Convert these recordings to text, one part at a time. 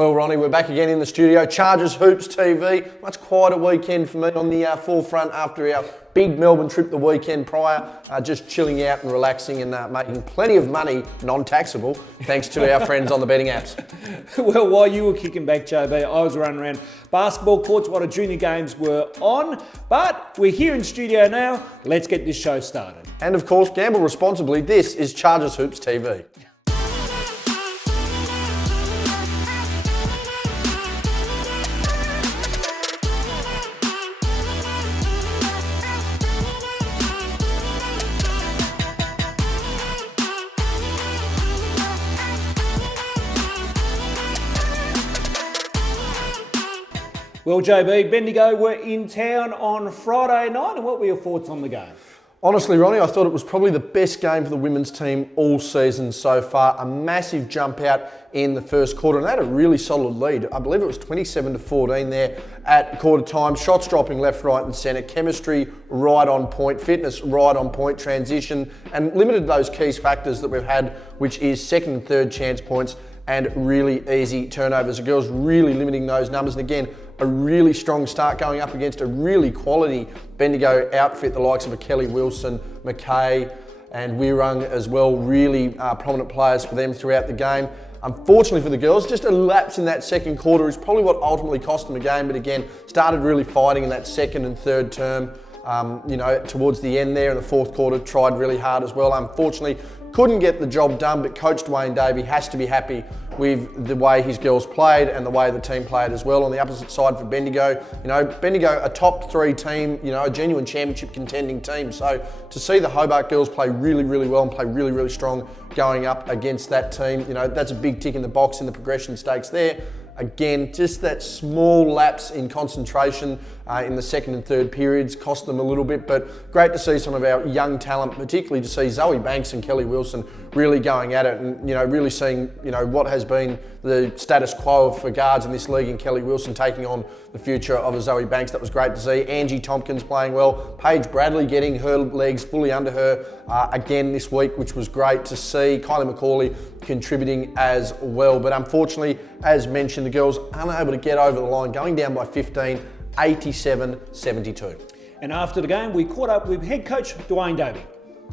Well, Ronnie, we're back again in the studio. Chargers Hoops TV. Much quieter weekend for me on the forefront after our big Melbourne trip the weekend prior. Just chilling out and relaxing and making plenty of money, non-taxable, thanks to our friends on the betting apps. Well, while you were kicking back, JB, I was running around basketball courts while the junior games were on. But we're here in studio now. Let's get this show started. And of course, gamble responsibly. This is Chargers Hoops TV. Well, JB, Bendigo were in town on Friday night, and what were your thoughts on the game? Honestly, Ronnie, I thought it was probably the best game for the women's team all season so far. A massive jump out in the first quarter, and they had a really solid lead. I believe it was 27-14 there at quarter time. Shots dropping left, right and centre. Chemistry right on point. Fitness right on point. Transition, and limited those key factors that we've had, which is second and third chance points and really easy turnovers. The girls really limiting those numbers, and again, a really strong start going up against a really quality Bendigo outfit, the likes of a Kelly Wilson, McKay and Wirrung as well. Really prominent players for them throughout the game. Unfortunately for the girls, just a lapse in that second quarter is probably what ultimately cost them a game, but again, started really fighting in that second and third term. Towards the end there in the fourth quarter, tried really hard as well. Unfortunately, couldn't get the job done, but Coach Dwayne Davey has to be happy with the way his girls played and the way the team played as well. On the opposite side for Bendigo, Bendigo, a top three team, a genuine championship contending team. So to see the Hobart girls play really, really well and play really, really strong going up against that team, that's a big tick in the box in the progression stakes there. Again, just that small lapse in concentration in the second and third periods cost them a little bit, but great to see some of our young talent, particularly to see Zoe Banks and Kelly Wilson really going at it and, really seeing, what has been the status quo for guards in this league and Kelly Wilson taking on the future of a Zoe Banks. That was great to see. Angie Tompkins playing well. Paige Bradley getting her legs fully under her again this week, which was great to see. Kylie McCauley contributing as well. But unfortunately, as mentioned, the girls unable to get over the line, going down by 15, 87-72. And after the game, we caught up with head coach Dwayne Davey.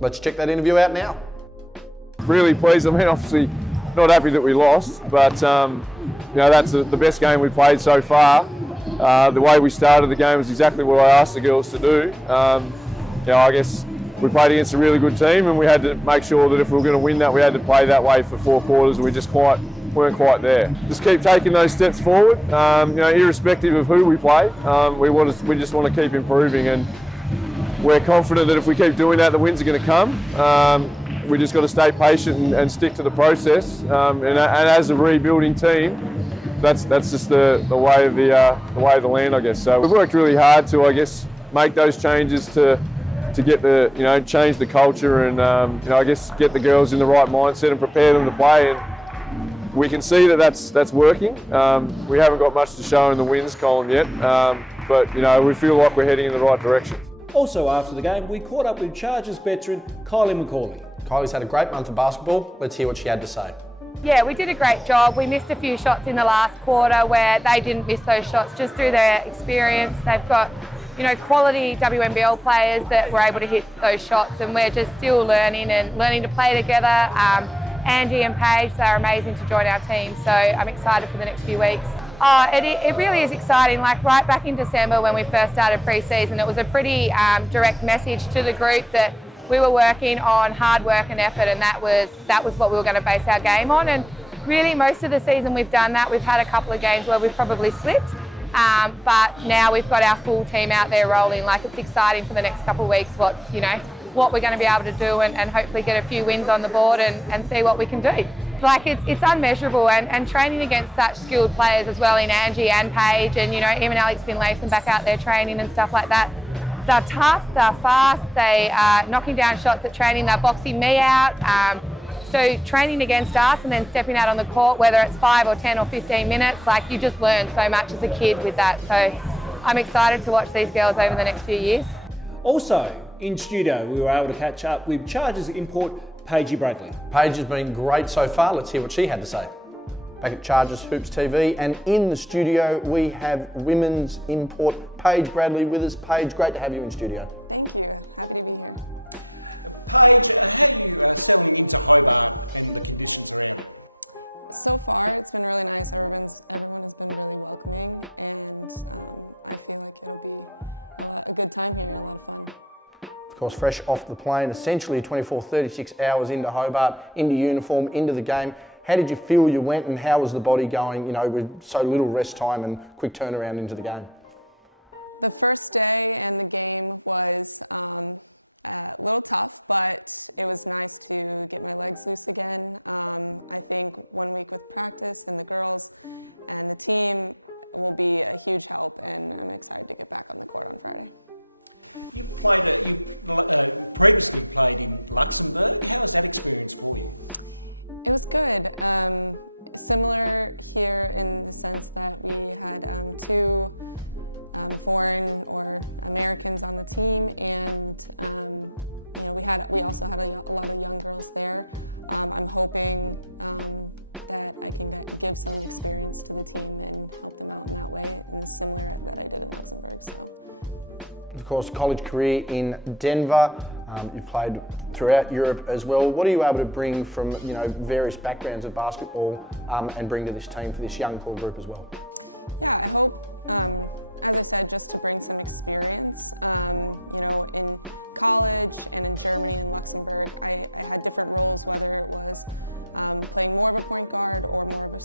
Let's check that interview out now. Really pleased. I mean, obviously not happy that we lost, but that's the best game we played so far. The way we started the game was exactly what I asked the girls to do. I guess we played against a really good team, and we had to make sure that if we were going to win that, we had to play that way for 4 quarters. We just weren't quite there. Just keep taking those steps forward. Irrespective of who we play, we just want to keep improving, and we're confident that if we keep doing that, the wins are going to come. We just got to stay patient and stick to the process. And as a rebuilding team, that's just the way of the land, I guess. So we've worked really hard to, I guess, make those changes to get change the culture and I guess get the girls in the right mindset and prepare them to play. And we can see that that's working. We haven't got much to show in the wins column yet, but we feel like we're heading in the right direction. Also after the game, we caught up with Chargers veteran Kylie McCauley. Kylie's had a great month of basketball. Let's hear what she had to say. Yeah, we did a great job. We missed a few shots in the last quarter where they didn't miss those shots just through their experience. They've got, quality WNBL players that were able to hit those shots, and we're just still learning to play together. Angie and Paige, they're amazing to join our team, so I'm excited for the next few weeks. It really is exciting. Like right back in December when we first started pre-season, it was a pretty direct message to the group that we were working on hard work and effort, and that was what we were going to base our game on. And really most of the season we've done that. We've had a couple of games where we've probably slipped, but now we've got our full team out there rolling. Like, it's exciting for the next couple of weeks what we're going to be able to do and hopefully get a few wins on the board and see what we can do. Like, it's unmeasurable, and training against such skilled players as well in Angie and Paige, and even Alex Finlayson back out there training and stuff like that. They're tough, they're fast, they are knocking down shots at training, they're boxing me out. So training against us and then stepping out on the court, whether it's 5 or 10 or 15 minutes, like, you just learn so much as a kid with that. So I'm excited to watch these girls over the next few years. Also in studio, we were able to catch up with Chargers import Paige Bradley. Paige has been great so far. Let's hear what she had to say. back at Chargers Hoops TV, and in the studio we have women's import Paige Bradley with us. Paige, great to have you in studio. Thank you. Happy to be here. Paige, how are you settling into Hobart and the conditions around it? So far, it's been really nice. Everyone has been really welcoming, and I feel like it'll be a good time here, a lot of fun. Of course, fresh off the plane, essentially 24, 36 hours into Hobart, into uniform, into the game. How did you feel you went, and how was the body going, you know, with so little rest time and quick turnaround into the game? The first day and the game was a little tough, but it was nice to get my legs loose again. I think 1 week with practice and the girls and the team will be a huge help, and I'm excited to get back on the court on Friday. You previously played in Luxembourg. How was that experience for you? It was good. Similar here in the sense that we had two foreign or Americans on the team, and you know, we also had a lot of young girls there. I'm hoping that I can give some experience to the team and help them out in that way, and similar that I did in Luxembourg. So. Of course, college career in Denver. You've played throughout Europe as well. What are you able to bring from, you know, various backgrounds of basketball and bring to this team for this young core group as well? Yeah, I hope, as I said, just to bring some experience. You know, in college and in Germany and Luxembourg, I had different roles, whether it was playing more of a point guard or more of a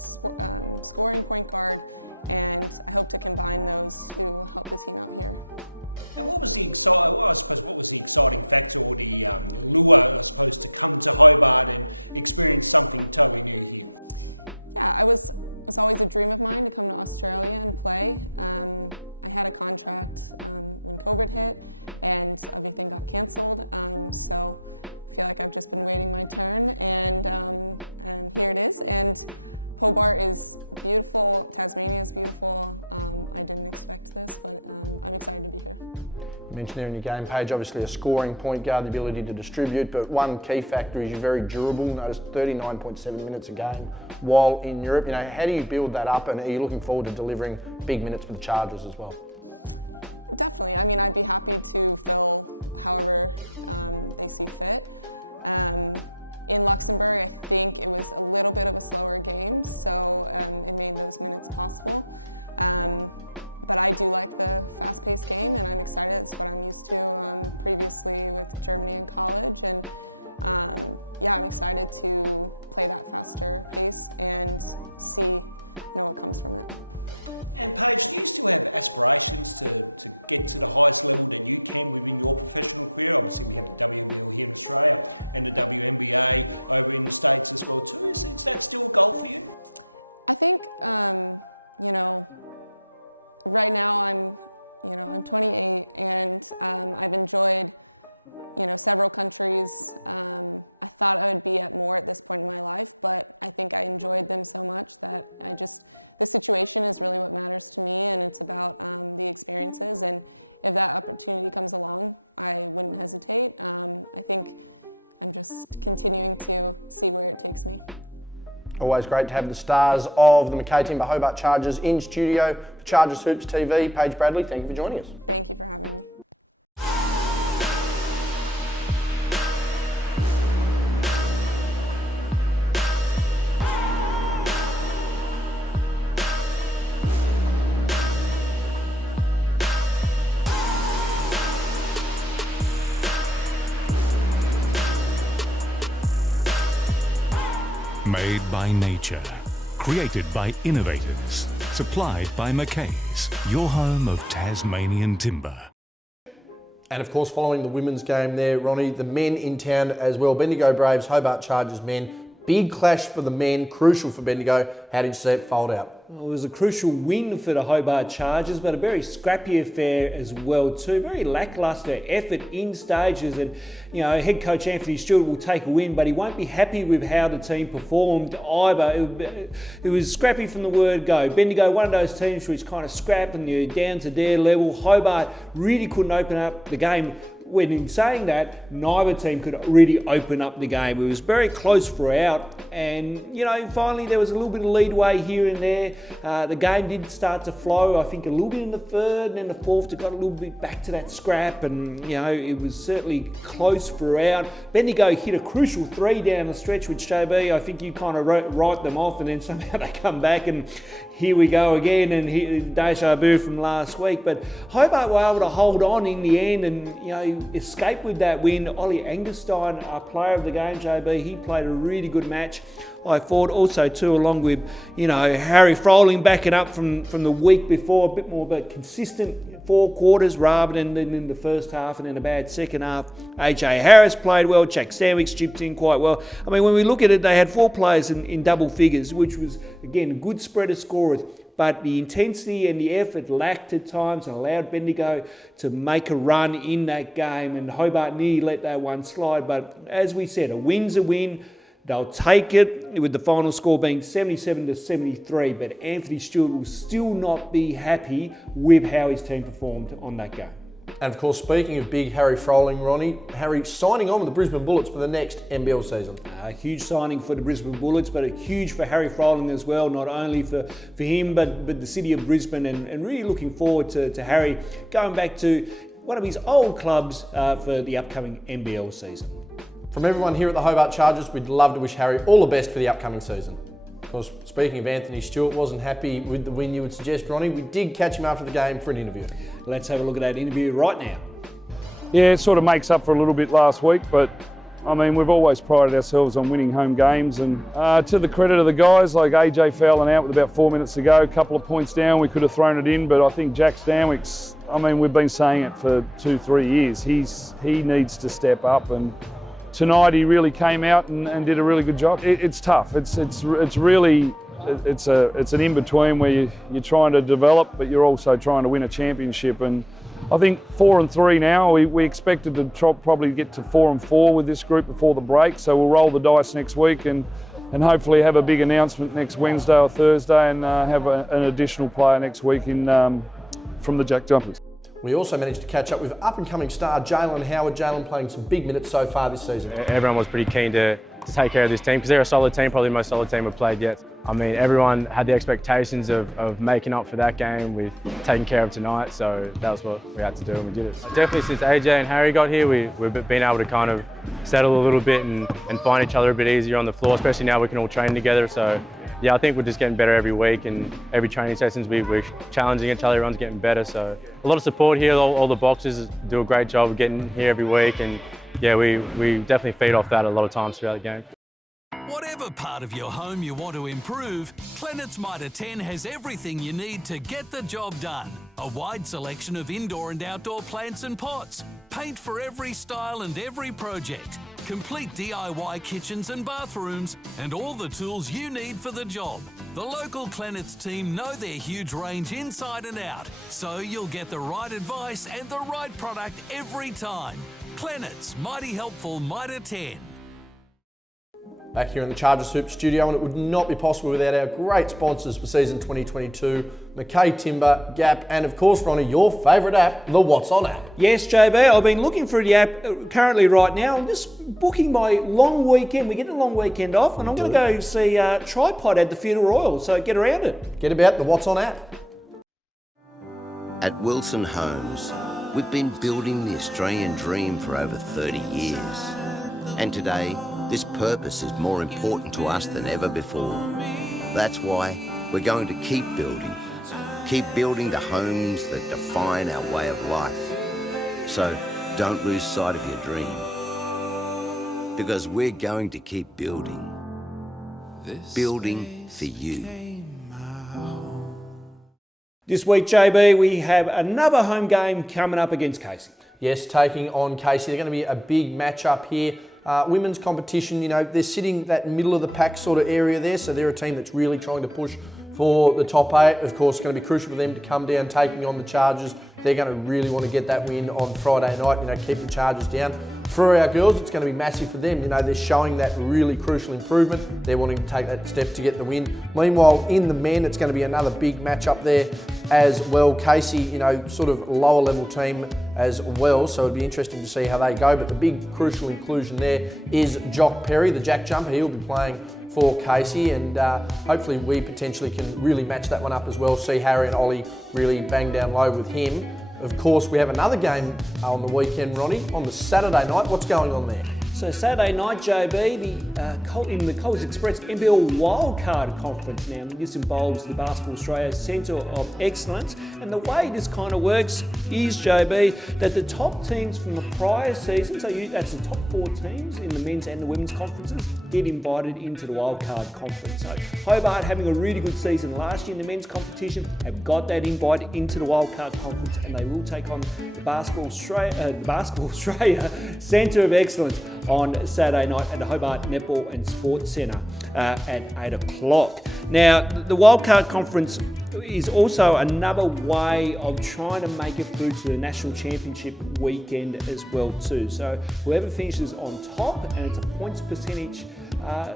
scoring point guard, and I hope to combine those to help the team out here. And what was the exciting factor or the lure, I suppose, to come to Hobart and experience something totally new here? Yeah, it was always a dream of mine to come to Australia and play. I had a contract when COVID hit and everything got canceled, so I feel like I've just been waiting my turn, and here it is. And Hobart is beautiful, Tasmania is beautiful. I didn't expect this, but I'm excited to be here. You mentioned there in your game page, obviously a scoring point guard, the ability to distribute, but one key factor is you're very durable. Notice 39.7 minutes a game while in Europe. You know, how do you build that up, and are you looking forward to delivering big minutes for the Chargers as well? Definitely. I mean, I'd be happy to fill however they see fit. In Luxembourg, I think it was a little bit of a slower game, so it made those minutes possible. But I do like the fast-paced game, and I'm excited. It's what I'm used to previously with Germany in college, and yeah, I'm excited to play that faster pace and see, what comes from it. And Paige, do you still have aspirations to get to the highest level that you can within your professional career? Obviously, we have the WNBL here in Australia and the WNBA over in the States as well too. Is that still a goal for you? I think, right now I'm 28, and I've enjoyed, several countries. I thought I would be at more at this point in my life, but I think I enjoyed them so much that the situation is really what matters to me, and it's about the experiences, and if that opportunity comes along, I wouldn't hesitate. I think I'm just continuing to see where it takes me. Always great to have the stars of the Mackay Timber Hobart Chargers in studio for Chargers Hoops TV. Paige Bradley, thank you for joining us. Thank you for having me. Made by nature, created by innovators, supplied by Mackay's, your home of Tasmanian timber. And of course, following the women's game there, Ronnie, the men in town as well. Bendigo Braves, Hobart Chargers men. Big clash for the men, crucial for Bendigo. How did you see it fold out? Well, it was a crucial win for the Hobart Chargers, but a very scrappy affair as well too. Very lacklustre effort in stages, and head coach Anthony Stewart will take a win, but he won't be happy with how the team performed either. It was scrappy from the word go. Bendigo, one of those teams which kind of scrap and you're down to their level. Hobart really couldn't open up the game when in saying that, neither team could really open up the game. It was very close throughout, and finally there was a little bit of leadway here and there. The game did start to flow, I think, a little bit in the third, and then the fourth it got a little bit back to that scrap, and it was certainly close throughout. Bendigo hit a crucial 3 down the stretch, which JB, I think you kind of write them off, and then somehow they come back, and here we go again, and deja vu from last week. But Hobart were able to hold on in the end and escape with that win. Ollie Angerstein, our player of the game, JB, he played a really good match, I thought. Also too, along with Harry Froling backing up from the week before, a bit more of a consistent 4 quarters rather than in the first half and then a bad second half. AJ Harris played well, Jack Stanwick chipped in quite well. I mean, when we look at it, they had 4 players in double figures, which was, again, a good spread of scorers. But the intensity and the effort lacked at times and allowed Bendigo to make a run in that game, and Hobart nearly let that one slide. But as we said, a win's a win. They'll take it, with the final score being 77-73, but Anthony Stewart will still not be happy with how his team performed on that game. And of course, speaking of big Harry Froling, Ronnie, Harry signing on with the Brisbane Bullets for the next NBL season. A huge signing for the Brisbane Bullets, but a huge for Harry Froling as well, not only for him, but the city of Brisbane, and really looking forward to Harry going back to one of his old clubs for the upcoming NBL season. From everyone here at the Hobart Chargers, we'd love to wish Harry all the best for the upcoming season. Of course, speaking of Anthony Stewart, wasn't happy with the win, you would suggest, Ronnie. We did catch him after the game for an interview. Let's have a look at that interview right now. Yeah, it sort of makes up for a little bit last week, but I mean, we've always prided ourselves on winning home games, and to the credit of the guys, like AJ fouling out with about 4 minutes to go, a couple of points down, we could have thrown it in, but I think Jack Stanwick's, I mean, we've been saying it for 2-3 years, he needs to step up, and tonight he really came out and did a really good job. It's tough. It's really an in-between where you're trying to develop, but you're also trying to win a championship. And I think 4-3 now. We expected to probably get to 4-4 with this group before the break. So we'll roll the dice next week and hopefully have a big announcement next Wednesday or Thursday, and have an additional player next week from the Jack Jumpers. We also managed to catch up with up-and-coming star Jalen Howard. Jalen playing some big minutes so far this season. Everyone was pretty keen to take care of this team because they're a solid team, probably the most solid team we've played yet. I mean, everyone had the expectations of making up for that game with taking care of tonight, so that was what we had to do, and we did it. Definitely since AJ and Harry got here, we've been able to kind of settle a little bit and find each other a bit easier on the floor, especially now we can all train together. So yeah, I think we're just getting better every week, and every training sessions we're challenging each other, everyone's getting better. So a lot of support here, all the boxers do a great job of getting here every week, and yeah, we definitely feed off that a lot of times throughout the game. Whatever part of your home you want to improve, Clennett's Mitre 10 has everything you need to get the job done. A wide selection of indoor and outdoor plants and pots, paint for every style and every project, complete DIY kitchens and bathrooms, and all the tools you need for the job. The local Clennett's team know their huge range inside and out, so you'll get the right advice and the right product every time. Clennett's, mighty helpful Mitre 10. Back here in the Chargers Hoop studio, and it would not be possible without our great sponsors for season 2022, McKay Timber, Gap, and of course, Ronnie, your favourite app, the What's On app. Yes, JB, I've been looking for the app currently right now. I'm just booking my long weekend. We get a long weekend off, and I'm going to go see Tripod at the Funeral Royal, so get around it. Get about the What's On app. At Wilson Homes, we've been building the Australian dream for over 30 years. And today, this purpose is more important to us than ever before. That's why we're going to keep building the homes that define our way of life. So don't lose sight of your dream, because we're going to keep building for you. This week, JB, we have another home game coming up against Casey. Yes, taking on Casey. They're going to be a big matchup here. Women's competition, you know, they're sitting that middle of the pack sort of area there, so they're a team that's really trying to push for the top 8. Of course, it's going to be crucial for them to come down taking on the Chargers. They're going to really want to get that win on Friday night, you know, keep the Chargers down. For our girls, it's going to be massive for them. You know, they're showing that really crucial improvement. They're wanting to take that step to get the win. Meanwhile, in the men, it's going to be another big match up there as well. Casey, you know, sort of lower level team as well, so it'd be interesting to see how they go. But the big crucial inclusion there is Jock Perry, the jack jumper. He'll be playing for Casey, and hopefully we potentially can really match that one up as well. See Harry and Ollie really bang down low with him. Of course, we have another game on the weekend, Ronnie, on the Saturday night. What's going on there? So Saturday night, JB, in the Coles Express NBL Wildcard Conference. Now, this involves the Basketball Australia Centre of Excellence. And the way this kind of works is, JB, that the top teams from the prior season, so that's the top 4 teams in the men's and the women's conferences, get invited into the Wildcard Conference. So Hobart, having a really good season last year in the men's competition, have got that invite into the Wildcard Conference, and they will take on the Basketball Australia Centre of Excellence on Saturday night at the Hobart Netball and Sports Centre at 8 o'clock. Now, the Wildcard Conference is also another way of trying to make it through to the National Championship weekend as well too. So whoever finishes on top, and it's a points percentage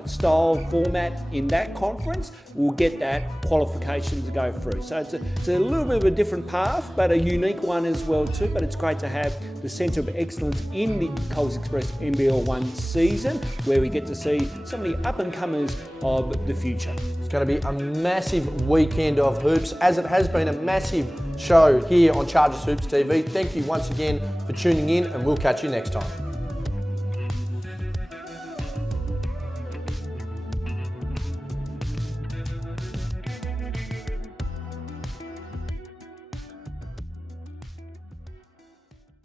style format in that conference, will get that qualification to go through. So it's a little bit of a different path, but a unique one as well too. But it's great to have the Centre of Excellence in the Coles Express NBL 1 season, where we get to see some of the up-and-comers of the future. It's going to be a massive weekend of hoops, as it has been a massive show here on Chargers Hoops TV. Thank you once again for tuning in, and we'll catch you next time.